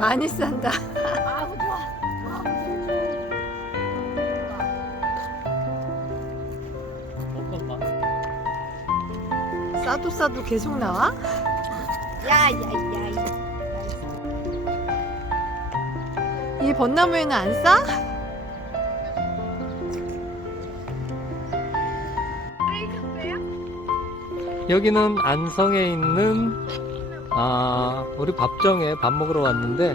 많이 싼다. 싸도 싸도 계속 나와? 야야야. 이 벚나무에는 안 싸? 여기는 안성에 있는 아 우리 밥정에 밥 먹으러 왔는데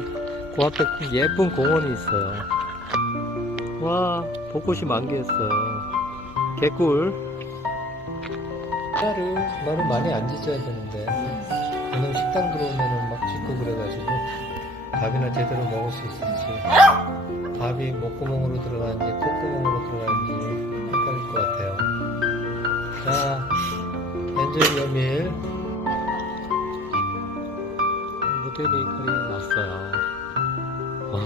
그 앞에 예쁜 공원이 있어요. 와 벚꽃이 만개했어요. 개꿀. 나를 나를 많이 안 짖어야 되는데 오늘 식당 들어오면은 막 짖고 그래가지고 밥이나 제대로 먹을 수 있을지 밥이 목구멍으로 들어가는지 콧구멍으로 들어가는지 헷갈릴 것 같아요. 자. 엔조이 여밀 무대 베이커리에 왔어요. 와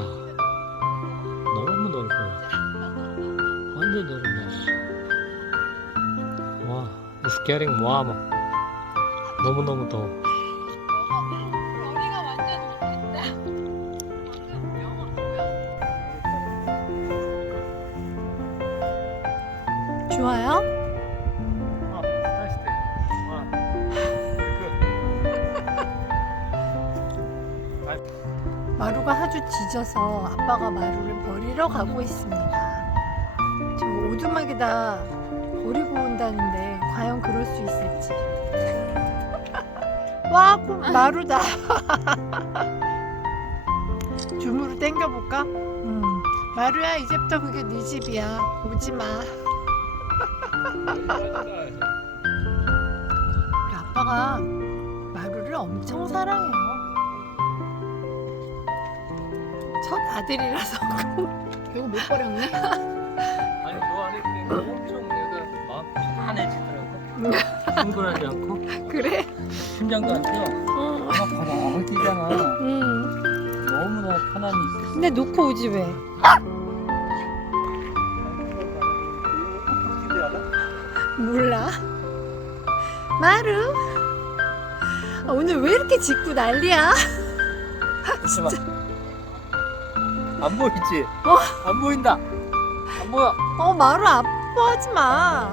너무 넓어요. 완전 넓네. 와 It's getting warm 너무너무 더워 마루가 아주 짖어서 아빠가 마루를 버리러 가고 있습니다. 저 오두막에다 버리고 온다는데 과연 그럴 수 있을지. 와, 그 마루다. 줌으로 당겨볼까? 음, 마루야, 이제부터 그게 네 집이야. 오지 마. 아빠가 마루를 엄청 사랑해요. 첫 아들이라서 이거 못 버렸네. 아니 그 안에 그냥 엄청 내가 마음 편안해지더라고 흥분하지 않고 그래? 심장도 안 뛰어 응. 막 버벅 뛰잖아 응. 너무나 편안히 있어 근데 놓고 오지 왜? 몰라. 마루. 아, 오늘 왜 이렇게 짖고 난리야? 잠시만. 안 보이지? 어. 안 보인다. 안 보여. 어 마루 아파하지 마.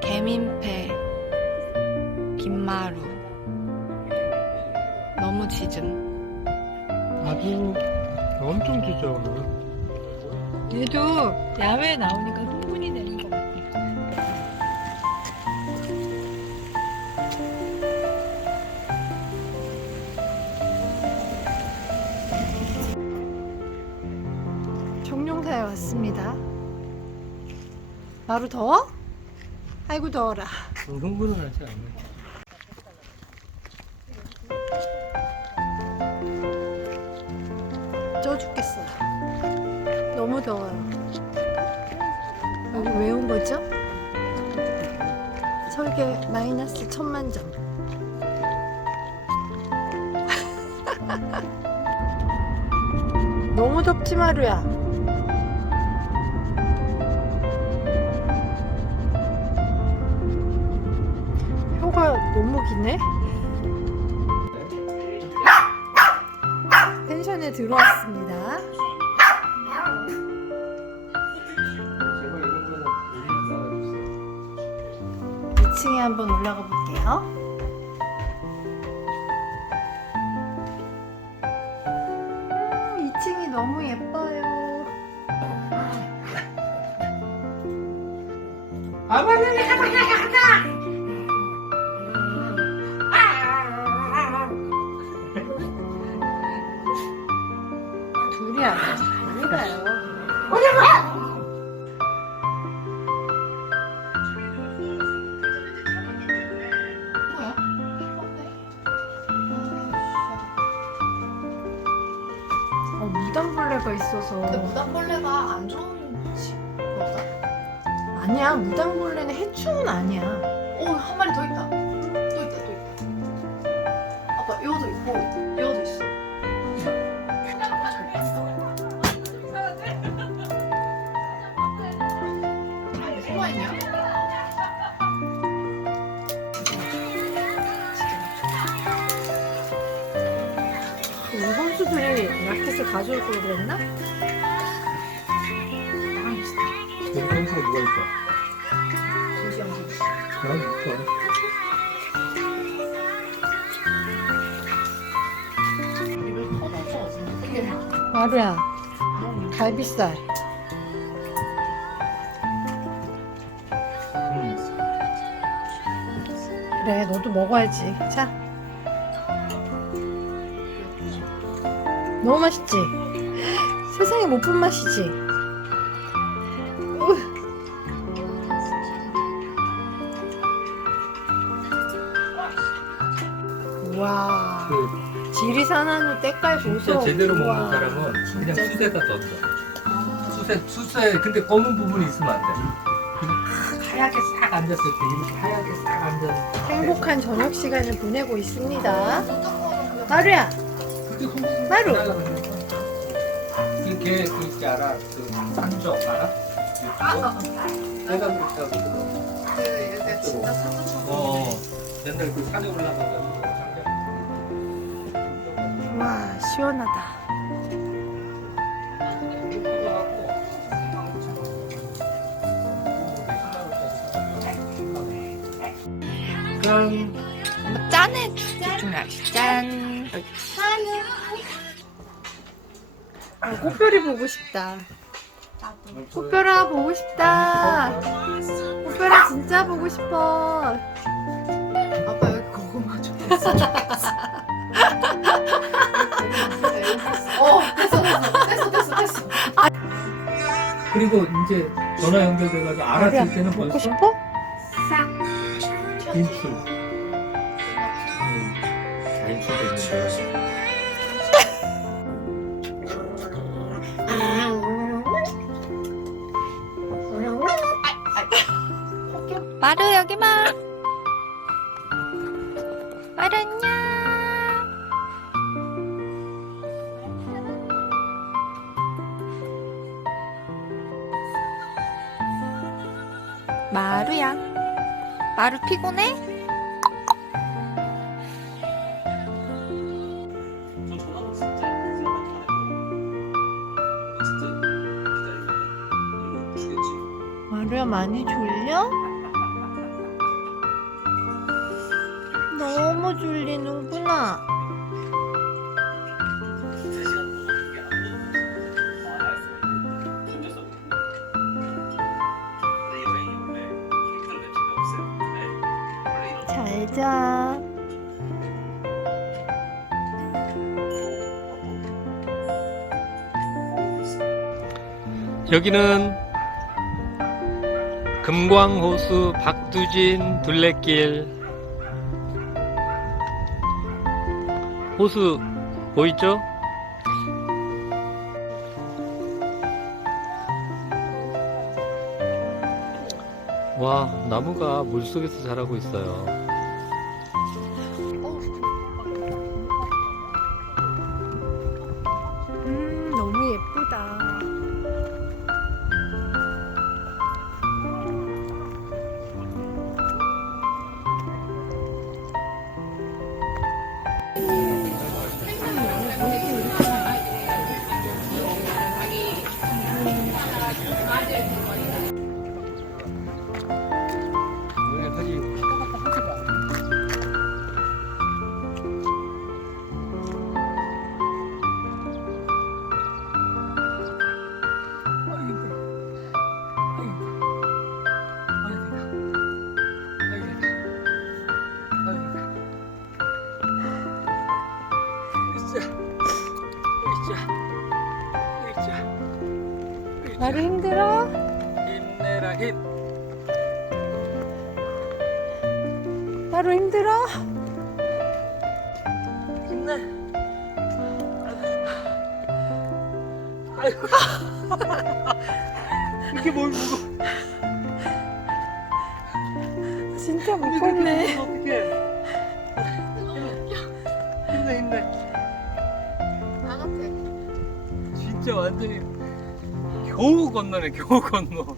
개민폐 김마루 너무 짖음. 아주 엄청 짖어 오늘. 얘도 야외에 나오니까 왔습니다. 마루 더워? 아이고 더워라. 흥분은 하지 않네. 쪄 죽겠어요. 너무 더워요. 여기 왜 온 거죠? 설계 마이너스 천만 점. 너무 덥지 마루야. 너무 기네. 펜션에 들어왔습니다. 제가 이런 거는 우리 나가주세요. 2층에 한번 올라가 볼게요. 음, 2층이 너무 예뻐요. 아 주잘 가요. 어, 무당벌레가 있어서. 근데 무당벌레가 안 좋은 집 거다. 아니야, 무당벌레는 해충은 아니야. 오 한 마리 더 있다. 또 있다 또 있다. 아빠 이거도 있고 가져올 걸 그랬나? 여기 평소에 누가 있어? 난 있어. 입을 터놓고 이게 마루야 갈비살 그래 너도 먹어야지 자 너무 맛있지? 세상에 못 본 맛이지? 으. 와그 지리산한우 때깔 보소 진짜 제대로 먹는. 사람은 그냥 진짜 수세다 넣어. 수세, 수세. 근데 검은 부분이 있으면 안 돼. 그냥 하얗게 싹 앉았을 때, 이렇게 하얗게 싹 앉았을 때. 행복한 저녁 시간을 보내고 있습니다 홍콩 마루. 그게 그 있지 알아? 그 쌍적 알아? 아, 내가 그렇게 하고 그 진짜 사고쳐 어 옛날 그 산에 올라가가지고 쌍적 와 시원하다 그럼 짠해 집중하시 짠 아, 꽃별이 보고 싶다. 꽃별아 보고 싶다. 꽃별아 진짜 보고 싶어. 아빠 여기 고구마 좀 됐어. 어 됐어 됐어 됐어 됐어 됐어. 그리고 이제 전화 연결돼가지고 알았을 때는 벌써 싶어? 인출 마루 여기 마. 마루 안녕. 마루야. 마루 피곤해? 마루야 많이 졸려? 원래 이런 잘자. 여기는 금광호수 박두진 둘레길 호수 보이죠? 와 나무가 물속에서 자라고 있어요 마루 힘들어? 힘내라 힘. 마루 힘들어? 이게 뭘 보고 진짜 못 걷네. 어떻게 힘내 힘내. 나 같아 진짜 완전히 겨우 건너네 겨우 건너